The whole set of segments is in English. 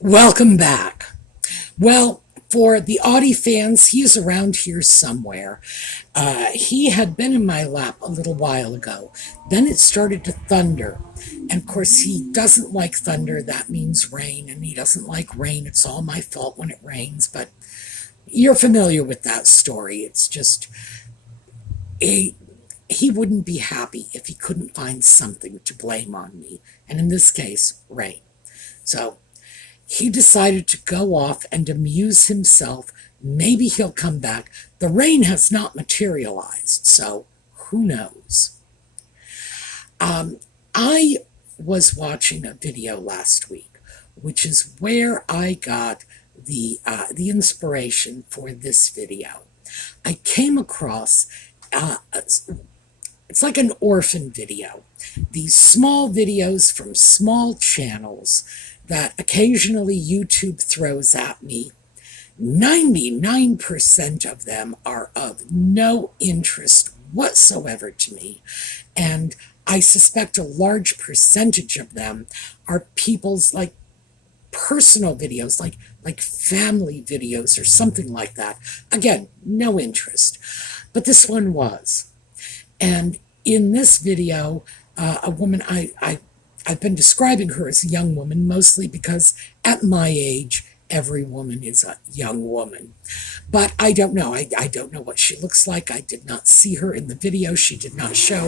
Welcome back. Well, for the Audie fans, he is around here somewhere. He had been in my lap a little while ago. Then it started to thunder. And of course, he doesn't like thunder. That means rain. And he doesn't like rain. It's all my fault when it rains. But you're familiar with that story. It's just, he wouldn't be happy if he couldn't find something to blame on me. And in this case, rain. So he decided to go off and amuse himself. Maybe he'll come back. The rain has not materialized, so who knows? I was watching a video last week, which is where I got the inspiration for this video. I came across it's like an orphan video. These small videos from small channels that occasionally YouTube throws at me. 99% of them are of no interest whatsoever to me. And I suspect a large percentage of them are people's personal videos, like family videos or something like that. Again, no interest. But this one was. And in this video, a woman, I've been describing her as a young woman, mostly because at my age, every woman is a young woman. But I don't know. I don't know what she looks like. I did not see her in the video. She did not show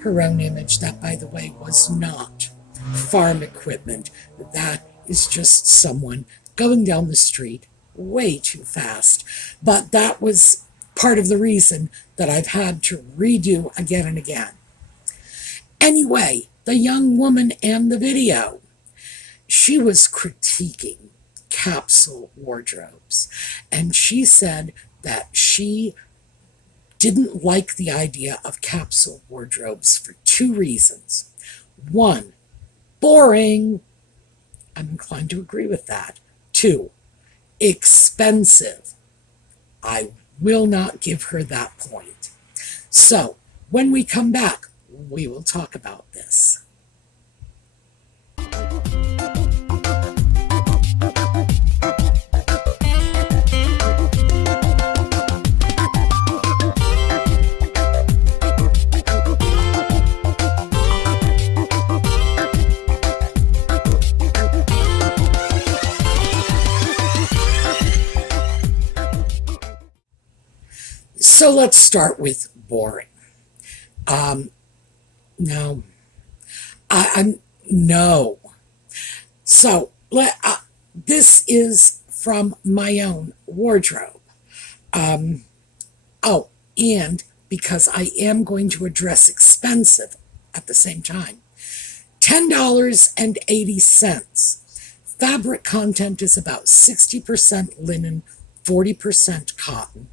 her own image. That, by the way, was not farm equipment. That is just someone going down the street way too fast. But that was part of the reason that I've had to redo again and again. Anyway, the young woman and the video, she was critiquing capsule wardrobes. And she said that she didn't like the idea of capsule wardrobes for two reasons. One, boring. I'm inclined to agree with that. Two, expensive. I will not give her that point. So, when we come back, we will talk about this. So let's start with boring. No. No. So, this is from my own wardrobe. And because I am going to address expensive at the same time, $10.80. Fabric content is about 60% linen, 40% cotton.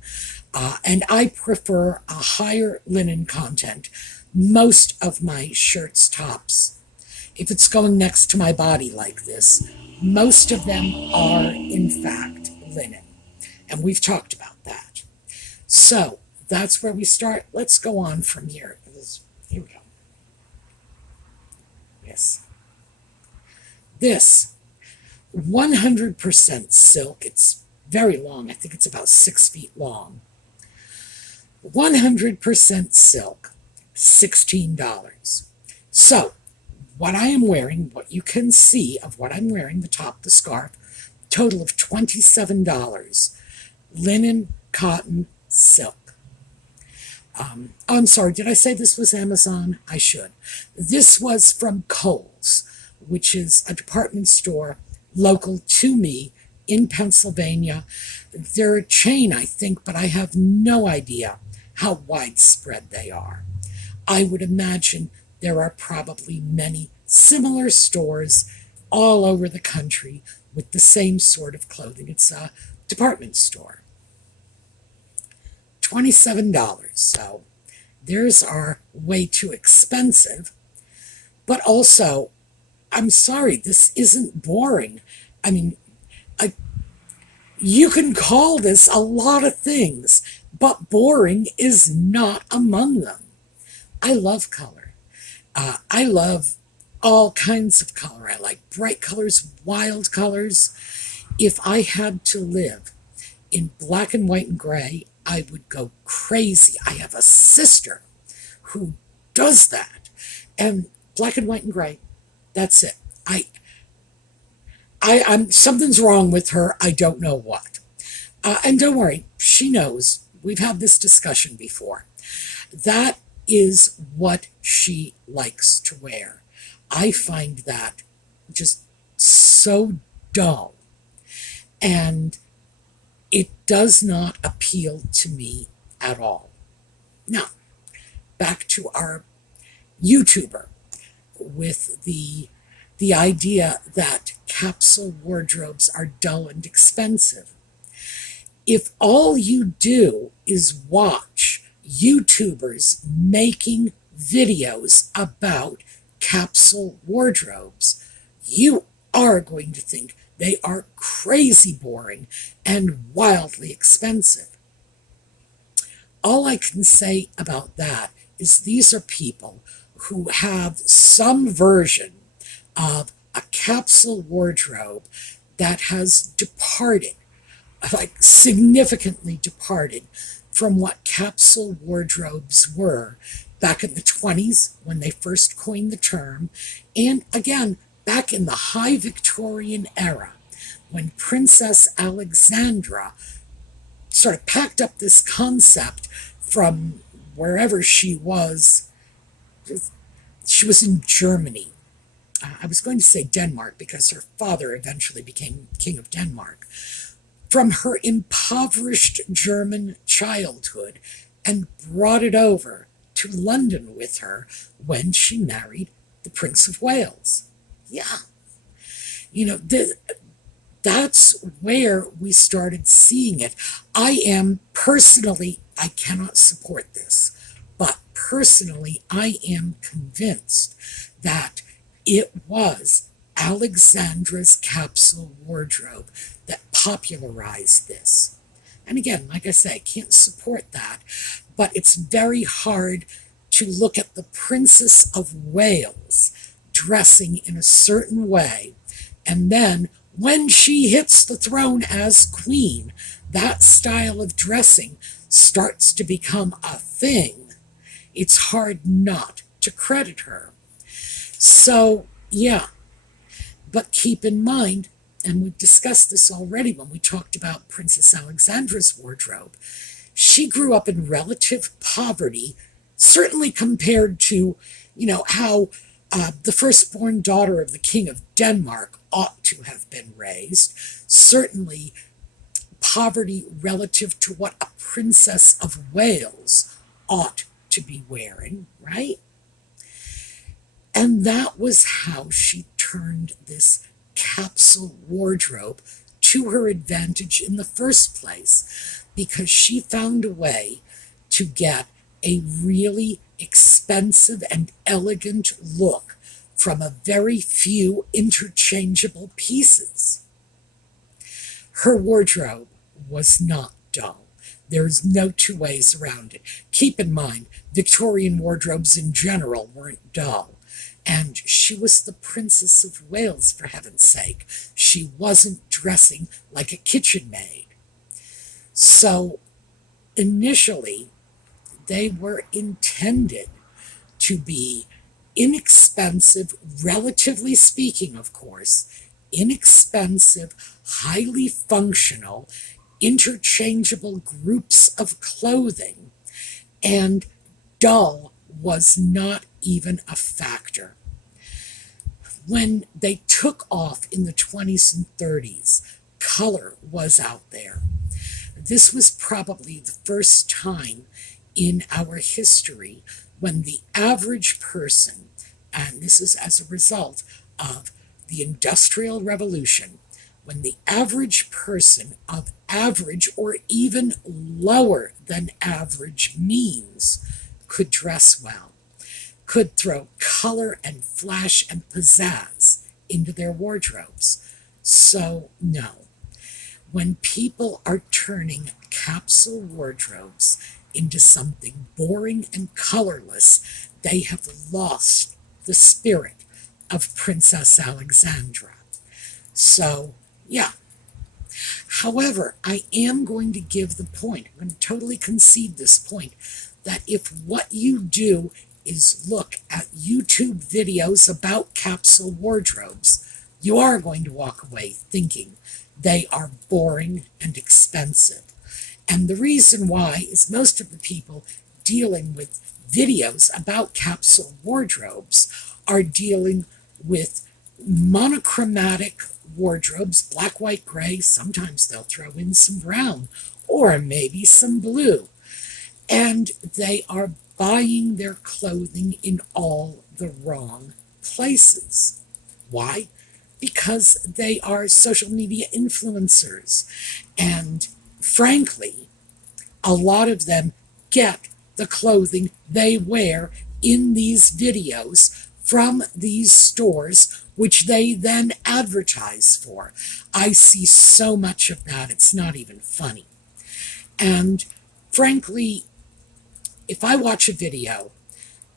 And I prefer a higher linen content. Most of my shirts, tops, if it's going next to my body like this, most of them are, in fact, linen. And we've talked about that. So that's where we start. Let's go on from here. Here we go. Yes. This, 100% silk. It's very long. I think it's about 6 feet long. 100% silk, $16. So, what I am wearing, what you can see of what I'm wearing, the top, the scarf, total of $27. Linen, cotton, silk. I'm sorry, did I say this was Amazon? I should. This was from Kohl's, which is a department store local to me in Pennsylvania. They're a chain, I think, but I have no idea how widespread they are. I would imagine there are probably many similar stores all over the country with the same sort of clothing. It's a department store. $27. So theirs are way too expensive. But also, I'm sorry, this isn't boring. I mean, you can call this a lot of things, but boring is not among them. I love color. I love all kinds of color. I like bright colors, wild colors. If I had to live in black and white and gray, I would go crazy. I have a sister who does that. And black and white and gray, that's it. I'm something's wrong with her. I don't know what. And don't worry, she knows. We've had this discussion before. That is what she likes to wear. I find that just so dull. And it does not appeal to me at all. Now, back to our YouTuber with the idea that capsule wardrobes are dull and expensive. If all you do is watch YouTubers making videos about capsule wardrobes, you are going to think they are crazy boring and wildly expensive. All I can say about that is these are people who have some version of a capsule wardrobe that has departed, like significantly departed from what capsule wardrobes were back in the 20s when they first coined the term, and again, back in the high Victorian era when Princess Alexandra sort of packed up this concept from wherever she was. She was in Germany. I was going to say Denmark because her father eventually became King of Denmark. From her impoverished German childhood and brought it over to London with her when she married the Prince of Wales. Yeah. You know, that's where we started seeing it. I cannot support this, but personally, I am convinced that it was Alexandra's capsule wardrobe that popularized this. And again, like I say, I can't support that, but it's very hard to look at the Princess of Wales dressing in a certain way, and then when she hits the throne as queen, that style of dressing starts to become a thing. It's hard not to credit her. So, yeah. But keep in mind, and we've discussed this already when we talked about Princess Alexandra's wardrobe, she grew up in relative poverty, certainly compared to, how the firstborn daughter of the King of Denmark ought to have been raised. Certainly poverty relative to what a Princess of Wales ought to be wearing, right? And that was how she turned this capsule wardrobe to her advantage in the first place, because she found a way to get a really expensive and elegant look from a very few interchangeable pieces. Her wardrobe was not dull. There's no two ways around it. Keep in mind, Victorian wardrobes in general weren't dull. And she was the Princess of Wales, for heaven's sake. She wasn't dressing like a kitchen maid. So, initially, they were intended to be inexpensive, relatively speaking, of course, inexpensive, highly functional, interchangeable groups of clothing, and dull was not even a factor. When they took off in the 20s and 30s, color was out there. This was probably the first time in our history when the average person, and this is as a result of the Industrial Revolution, when the average person of average or even lower than average means could dress well, could throw color and flash and pizzazz into their wardrobes. So, no. When people are turning capsule wardrobes into something boring and colorless, they have lost the spirit of Princess Alexandra. So, yeah. However, I am going to give the point, I'm going to totally concede this point, that if what you do is look at YouTube videos about capsule wardrobes, you are going to walk away thinking they are boring and expensive. And the reason why is most of the people dealing with videos about capsule wardrobes are dealing with monochromatic wardrobes, black, white, gray. Sometimes they'll throw in some brown or maybe some blue. And they are buying their clothing in all the wrong places. Why? Because they are social media influencers. And frankly, a lot of them get the clothing they wear in these videos from these stores, which they then advertise for. I see so much of that, it's not even funny. And frankly, if I watch a video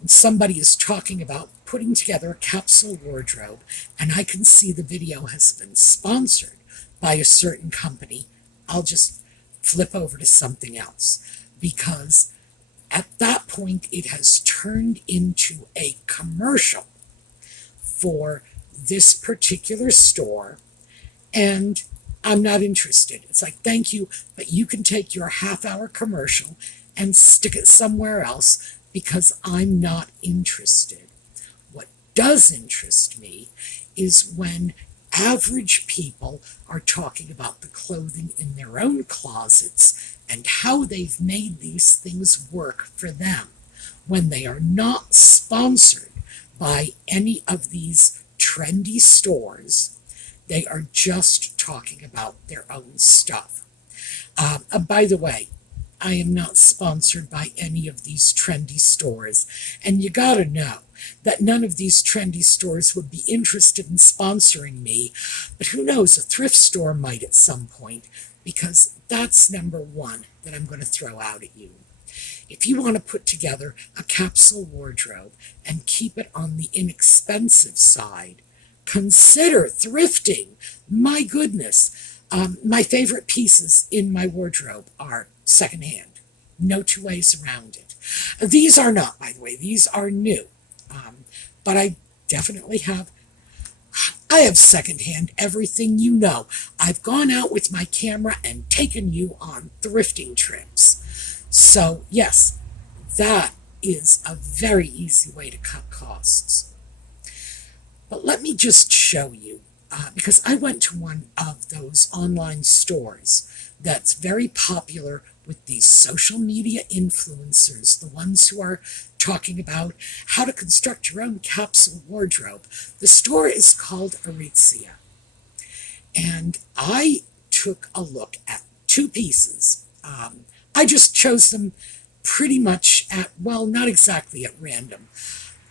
and somebody is talking about putting together a capsule wardrobe and I can see the video has been sponsored by a certain company, I'll just flip over to something else, because at that point it has turned into a commercial for this particular store, and I'm not interested. It's like, thank you, but you can take your half-hour commercial and stick it somewhere else, because I'm not interested. What does interest me is when average people are talking about the clothing in their own closets and how they've made these things work for them, when they are not sponsored by any of these trendy stores. They are just talking about their own stuff. By the way, I am not sponsored by any of these trendy stores, and you gotta know that none of these trendy stores would be interested in sponsoring me, but who knows, a thrift store might at some point, because that's number one that I'm going to throw out at you. If you want to put together a capsule wardrobe and keep it on the inexpensive side, consider thrifting. My goodness, my favorite pieces in my wardrobe are secondhand. No two ways around it. These are not, by the way, these are new. But I definitely have secondhand everything you know. I've gone out with my camera and taken you on thrifting trips. So yes, that is a very easy way to cut costs. But let me just show you, because I went to one of those online stores that's very popular with these social media influencers, the ones who are talking about how to construct your own capsule wardrobe. The store is called Aritzia. And I took a look at two pieces. I just chose them pretty much at, well, not exactly at random.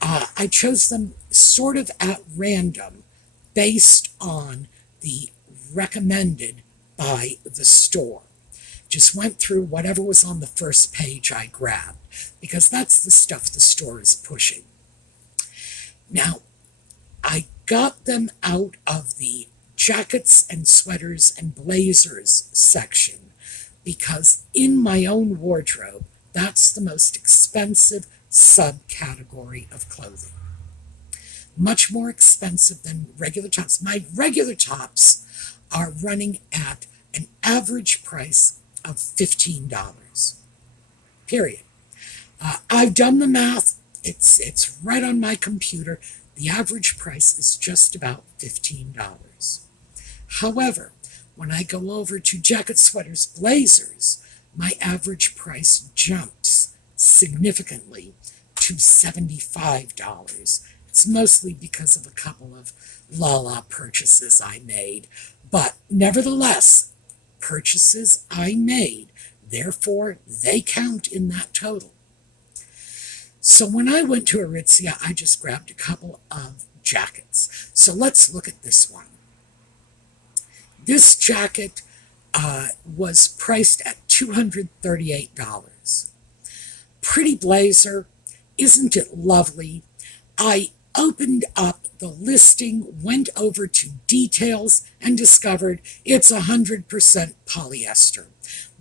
I chose them sort of at random based on the recommended by the store. Just went through whatever was on the first page I grabbed, because that's the stuff the store is pushing. Now, I got them out of the jackets and sweaters and blazers section, because in my own wardrobe, that's the most expensive subcategory of clothing. Much more expensive than regular tops. My regular tops are running at an average price of $15. Period. I've done the math. It's right on my computer. The average price is just about $15. However, when I go over to jackets, sweaters, blazers, my average price jumps significantly to $75. It's mostly because of a couple of la-la purchases I made. But nevertheless, purchases I made, therefore they count in that total. So when I went to Aritzia, I just grabbed a couple of jackets. So let's look at this one. This jacket was priced at $238. Pretty blazer. Isn't it lovely? I opened up the listing, went over to details, and discovered it's 100% polyester,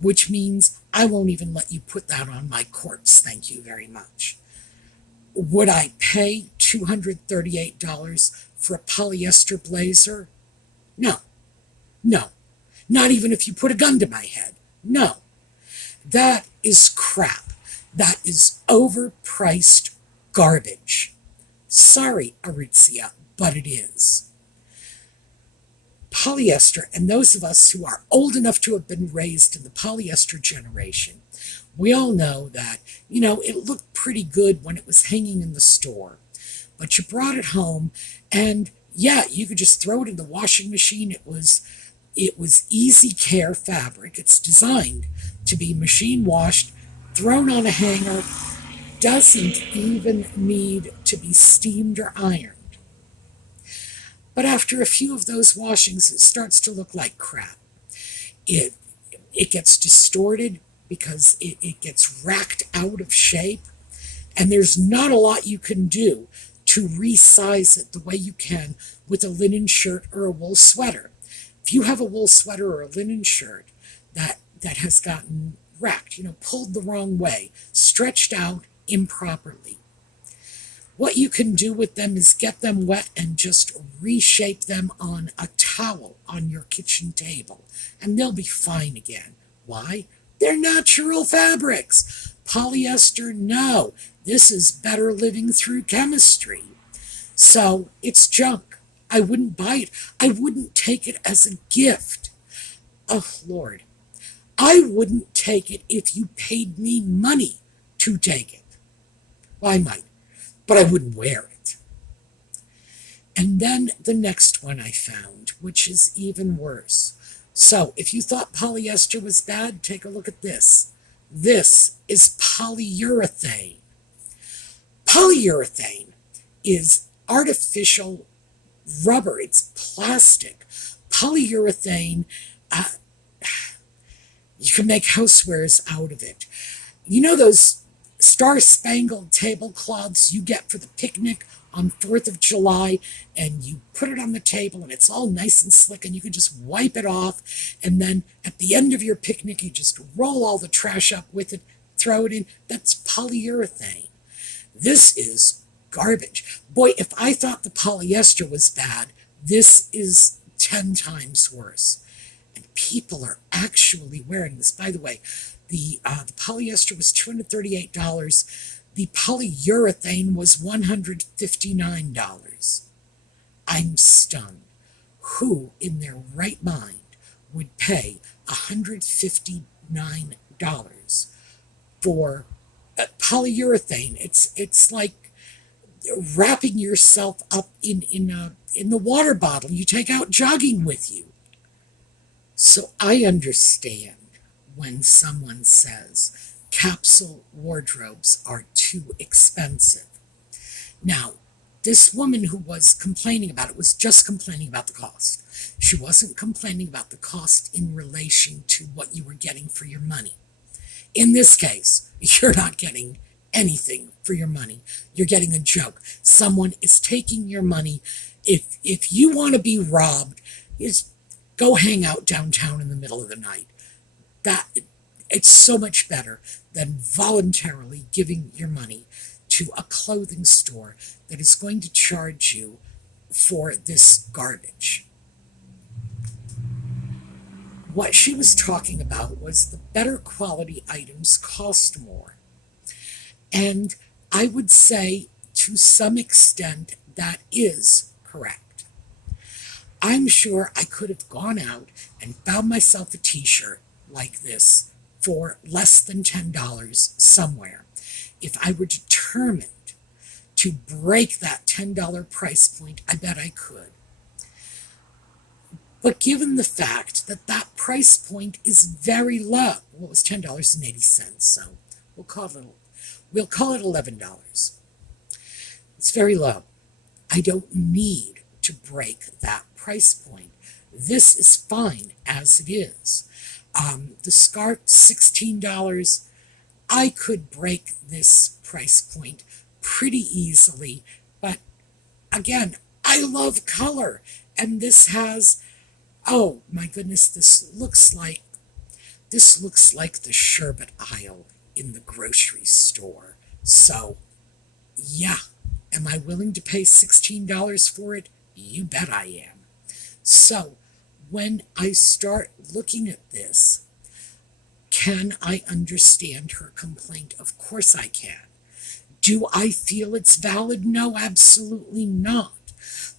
which means I won't even let you put that on my corpse, thank you very much. Would I pay $238 for a polyester blazer? No. No. Not even if you put a gun to my head. No. That is crap. That is overpriced garbage. Sorry, Aritzia, but it is. Polyester, and those of us who are old enough to have been raised in the polyester generation, we all know that, it looked pretty good when it was hanging in the store. But you brought it home, and yeah, you could just throw it in the washing machine. It was easy care fabric. It's designed to be machine washed, thrown on a hanger, doesn't even need to be steamed or ironed. But after a few of those washings, it starts to look like crap. It gets distorted because it gets racked out of shape, and there's not a lot you can do to resize it the way you can with a linen shirt or a wool sweater. If you have a wool sweater or a linen shirt that has gotten racked, pulled the wrong way, stretched out improperly, what you can do with them is get them wet and just reshape them on a towel on your kitchen table, and they'll be fine again. Why? They're natural fabrics. Polyester, no. This is better living through chemistry. So it's junk. I wouldn't buy it. I wouldn't take it as a gift. Oh, Lord. I wouldn't take it if you paid me money to take it. Well, I might, but I wouldn't wear it. And then the next one I found, which is even worse. So if you thought polyester was bad, take a look at this. This is polyurethane. Polyurethane is artificial rubber. It's plastic. Polyurethane, you can make housewares out of it. You know those star-spangled tablecloths you get for the picnic on 4th of July, and you put it on the table and it's all nice and slick and you can just wipe it off, and then at the end of your picnic you just roll all the trash up with it, throw it in. That's polyurethane. This is garbage. Boy, if I thought the polyester was bad, this is 10 times worse. And people are actually wearing this. By the way, the polyester was $238. The polyurethane was $159. I'm stunned. Who in their right mind would pay $159 for polyurethane? It's like wrapping yourself up in the water bottle you take out jogging with you. So I understand when someone says capsule wardrobes are too expensive. Now, this woman who was complaining about it was just complaining about the cost. She wasn't complaining about the cost in relation to what you were getting for your money. In this case, you're not getting anything for your money. You're getting a joke. Someone is taking your money. If you want to be robbed, is go hang out downtown in the middle of the night. It's so much better than voluntarily giving your money to a clothing store that is going to charge you for this garbage. What she was talking about was the better quality items cost more. And I would say to some extent that is correct. I'm sure I could have gone out and found myself a t-shirt like this for less than $10 somewhere. If I were determined to break that $10 price point, I bet I could. But given the fact that that price point is very low, well, it was $10.80, so we'll call it $11. It's very low. I don't need to break that price point. This is fine as it is. The scarf, $16. I could break this price point pretty easily, but again, I love color. And this has, oh my goodness, this looks like the sherbet aisle in the grocery store. So, yeah, am I willing to pay $16 for it? You bet I am. So, when I start looking at this, can I understand her complaint? Of course I can. Do I feel it's valid? No, absolutely not.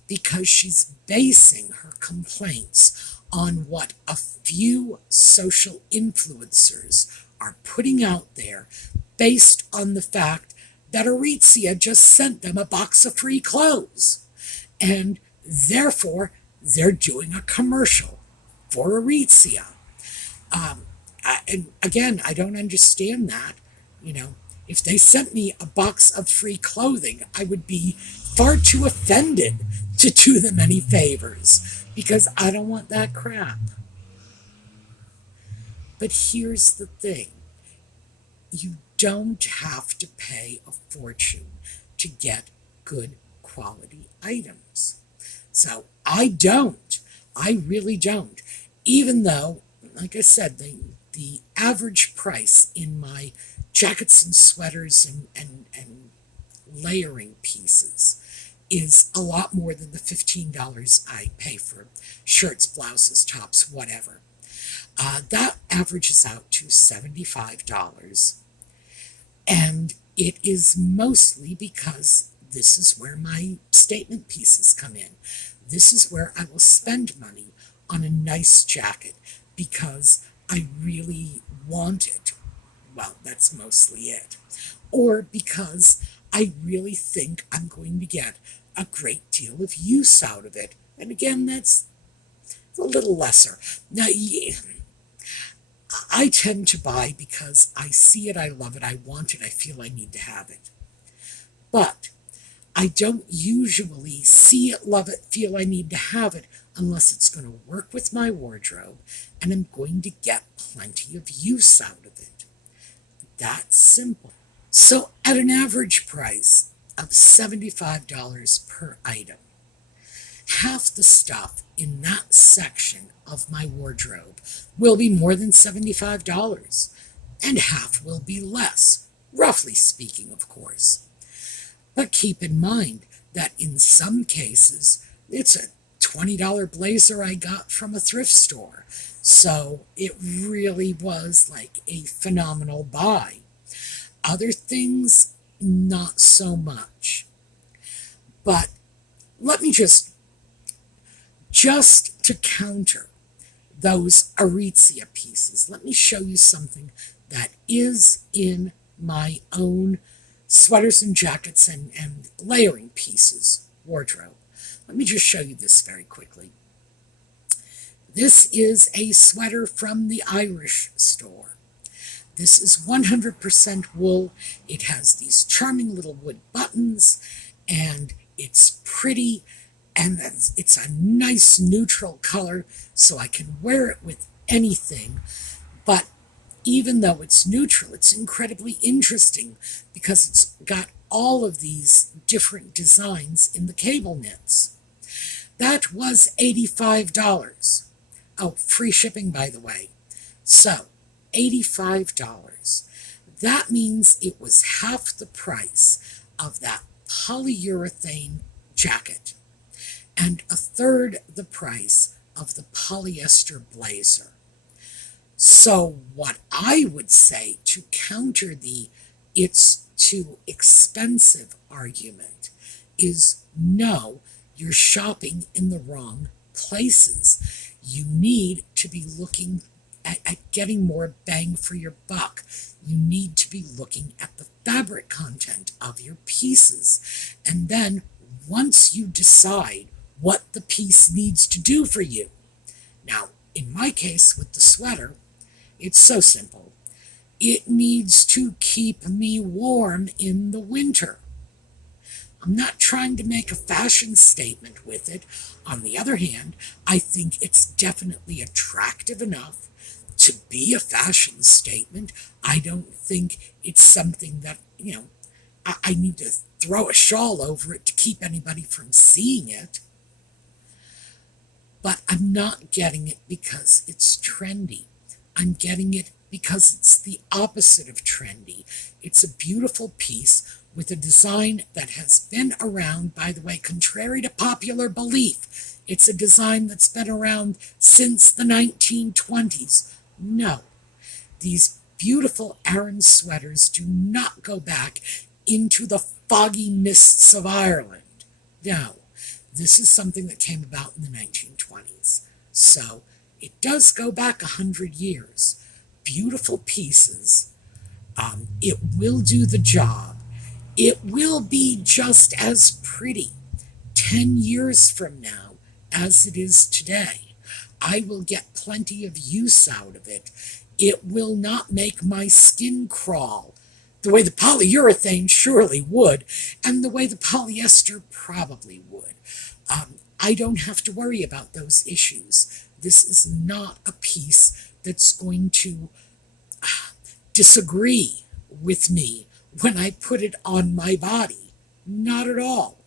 Because she's basing her complaints on what a few social influencers are putting out there based on the fact that Aritzia just sent them a box of free clothes. And therefore, they're doing a commercial for Aritzia. And again, I don't understand that. You know, if they sent me a box of free clothing, I would be far too offended to do them any favors because I don't want that crap. But here's the thing. You don't have to pay a fortune to get good quality items. So I don't. I really don't. Even though, like I said, the average price in my jackets and sweaters and layering pieces is a lot more than the $15 I pay for shirts, blouses, tops, whatever. That averages out to $75. And it is mostly because this is where my statement pieces come in. This is where I will spend money on a nice jacket because I really want it. Well, that's mostly it. Or because I really think I'm going to get a great deal of use out of it. And again, that's a little lesser. Now, yeah, I tend to buy because I see it, I love it, I want it, I feel I need to have it. But I don't usually see it, love it, feel I need to have it unless it's going to work with my wardrobe and I'm going to get plenty of use out of it. That's simple. So at an average price of $75 per item, half the stuff in that section of my wardrobe will be more than $75, and half will be less, roughly speaking, of course. But keep in mind that in some cases, it's a $20 blazer I got from a thrift store. So it really was like a phenomenal buy. Other things, not so much. But let me just to counter those Aritzia pieces, let me show you something that is in my own sweaters and jackets and layering pieces wardrobe. Let me just show you this very quickly. This is a sweater from the Irish store. This is 100% wool. It has these charming little wood buttons, and it's pretty, and it's a nice neutral color, so I can wear it with anything. But even though it's neutral, it's incredibly interesting because it's got all of these different designs in the cable knits. That was $85. Oh, free shipping, by the way. So, $85. That means it was half the price of that polyurethane jacket and a third the price of the polyester blazer. So what I would say to counter the it's too expensive argument is no, you're shopping in the wrong places. You need to be looking at getting more bang for your buck. You need to be looking at the fabric content of your pieces. And then once you decide what the piece needs to do for you. Now, in my case with the sweater, it's so simple. It needs to keep me warm in the winter. I'm not trying to make a fashion statement with it. On the other hand, I think it's definitely attractive enough to be a fashion statement. I don't think it's something that, I need to throw a shawl over it to keep anybody from seeing it. But I'm not getting it because it's trendy. I'm getting it because it's the opposite of trendy. It's a beautiful piece with a design that has been around, by the way, contrary to popular belief. It's a design that's been around since the 1920s. No, these beautiful Aran sweaters do not go back into the foggy mists of Ireland. No, this is something that came about in the 1920s. So it does go back 100 years. Beautiful pieces. It will do the job. It will be just as pretty 10 years from now as it is today. I will get plenty of use out of it. It will not make my skin crawl the way the polyurethane surely would, and the way the polyester probably would. I don't have to worry about those issues. This is not a piece that's going to disagree with me when I put it on my body. Not at all.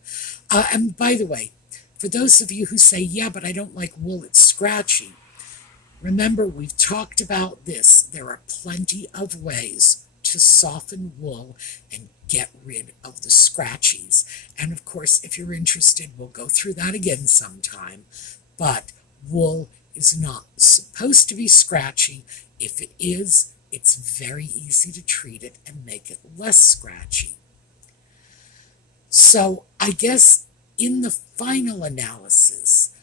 And by the way, for those of you who say, yeah, but I don't like wool, it's scratchy. Remember, we've talked about this. There are plenty of ways to soften wool and get rid of the scratchies. And of course, if you're interested, we'll go through that again sometime. But wool is not supposed to be scratchy. If it is, it's very easy to treat it and make it less scratchy. So I guess in the final analysis,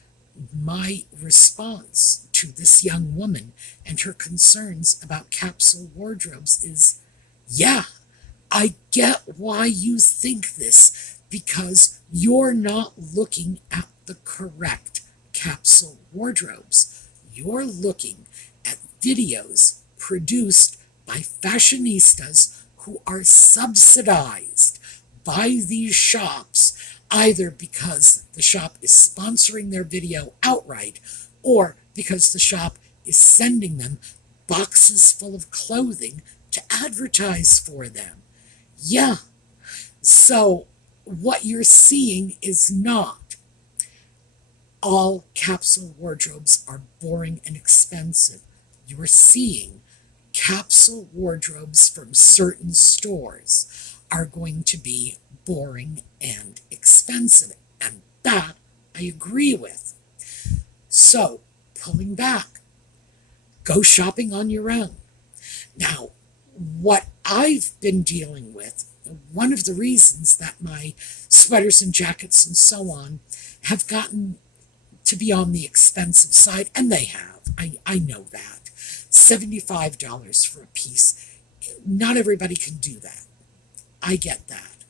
my response to this young woman and her concerns about capsule wardrobes is, yeah, I get why you think this, because you're not looking at the correct capsule wardrobes. You're looking at videos produced by fashionistas who are subsidized by these shops, either because the shop is sponsoring their video outright or because the shop is sending them boxes full of clothing to advertise for them. Yeah, so what you're seeing is not all capsule wardrobes are boring and expensive. You're seeing capsule wardrobes from certain stores are going to be boring and expensive, and that I agree with. So, pulling back, go shopping on your own. Now, what I've been dealing with, one of the reasons that my sweaters and jackets and so on have gotten to be on the expensive side, and they have, I know that, $75 for a piece. Not everybody can do that. I get that.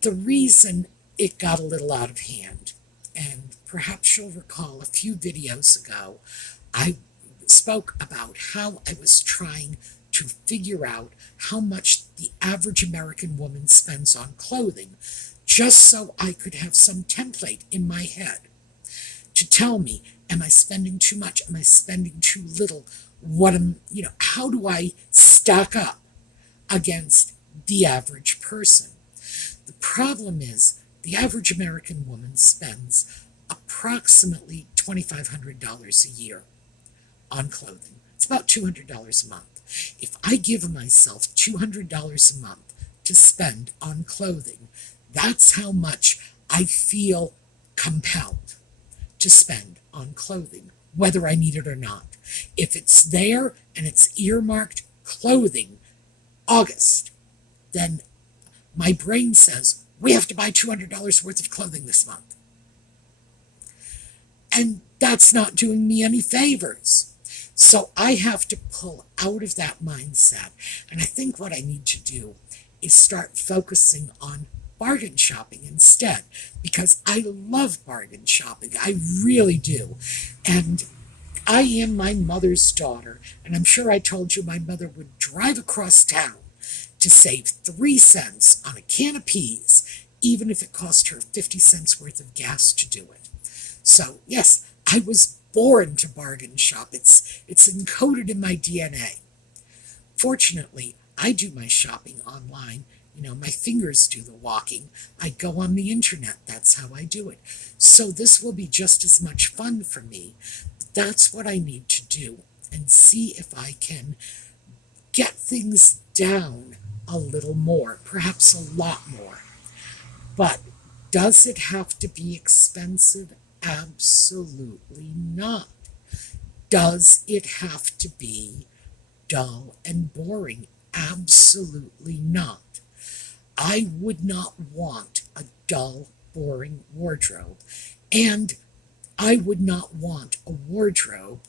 The reason it got a little out of hand, and perhaps you'll recall a few videos ago, I spoke about how I was trying to figure out how much the average American woman spends on clothing, just so I could have some template in my head to tell me, am I spending too much? Am I spending too little? How do I stack up against the average person? The problem is the average American woman spends approximately $2,500 a year on clothing. It's about $200 a month. If I give myself $200 a month to spend on clothing, that's how much I feel compelled to spend on clothing, whether I need it or not. If it's there and it's earmarked clothing, August, then my brain says, we have to buy $200 worth of clothing this month. And that's not doing me any favors. So I have to pull out of that mindset. And I think what I need to do is start focusing on bargain shopping instead, because I love bargain shopping. I really do. And I am my mother's daughter, and I'm sure I told you my mother would drive across town to save 3 cents on a can of peas, even if it cost her 50 cents worth of gas to do it. So yes, I was born to bargain shop. It's encoded in my DNA. Fortunately, I do my shopping online. My fingers do the walking. I go on the internet. That's how I do it. So this will be just as much fun for me. That's what I need to do, and see if I can get things down a little more, perhaps a lot more. But does it have to be expensive? Absolutely not. Does it have to be dull and boring? Absolutely not. I would not want a dull, boring wardrobe. And I would not want a wardrobe,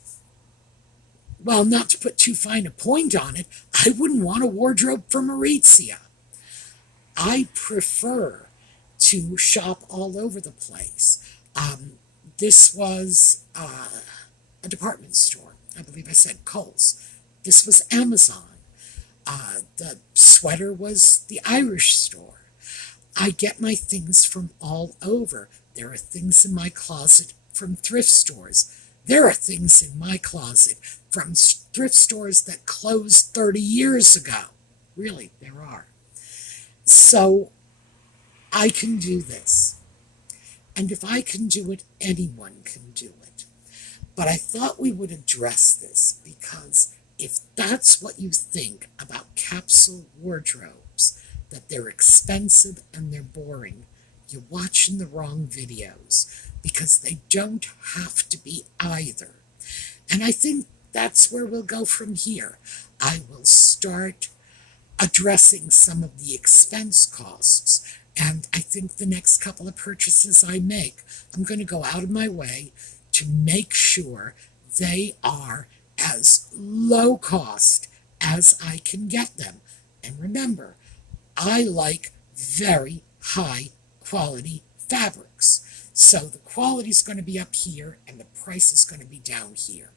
well, not to put too fine a point on it, I wouldn't want a wardrobe for Maurizia. I prefer to shop all over the place. This was a department store. I believe I said Kohl's. This was Amazon. The sweater was the Irish store. I get my things from all over. There are things in my closet from thrift stores. There are things in my closet from thrift stores that closed 30 years ago. Really, there are. So I can do this. And if I can do it, anyone can do it. But I thought we would address this because if that's what you think about capsule wardrobes, that they're expensive and they're boring, you're watching the wrong videos, because they don't have to be either. And I think that's where we'll go from here. I will start addressing some of the expense costs, and I think the next couple of purchases I make, I'm going to go out of my way to make sure they are as low cost as I can get them. And remember, I like very high quality fabrics. So the quality is going to be up here and the price is going to be down here.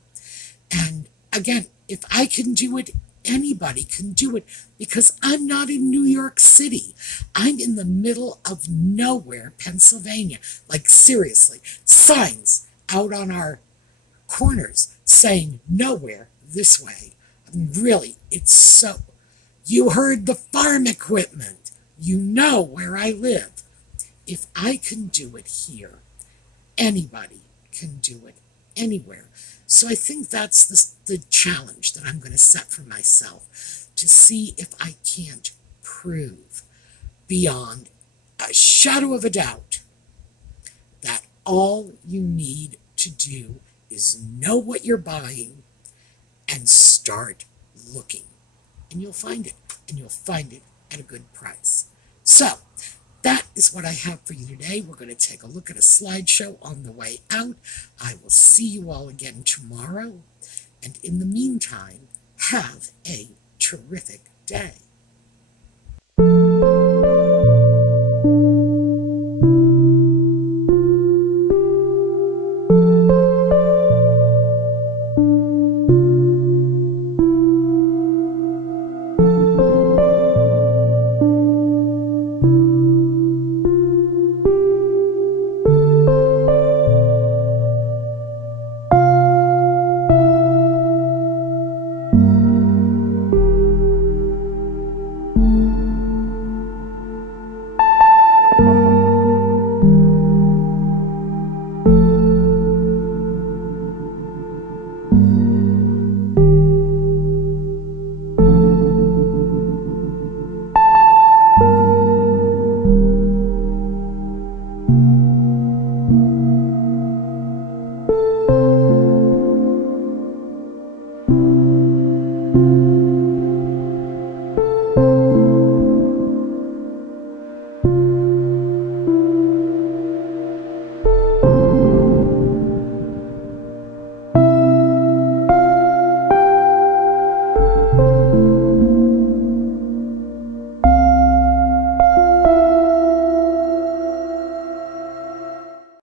And again, if I can do it, anybody can do it, because I'm not in New York City. I'm in the middle of nowhere, Pennsylvania. Like seriously, signs out on our corners saying nowhere this way. I mean, really, it's so... You heard the farm equipment. You know where I live. If I can do it here, anybody can do it anywhere. So I think that's the challenge that I'm going to set for myself, to see if I can't prove beyond a shadow of a doubt that all you need to do is know what you're buying and start looking. And you'll find it, and you'll find it at a good price. So that is what I have for you today. We're going to take a look at a slideshow on the way out. I will see you all again tomorrow. And in the meantime, have a terrific day.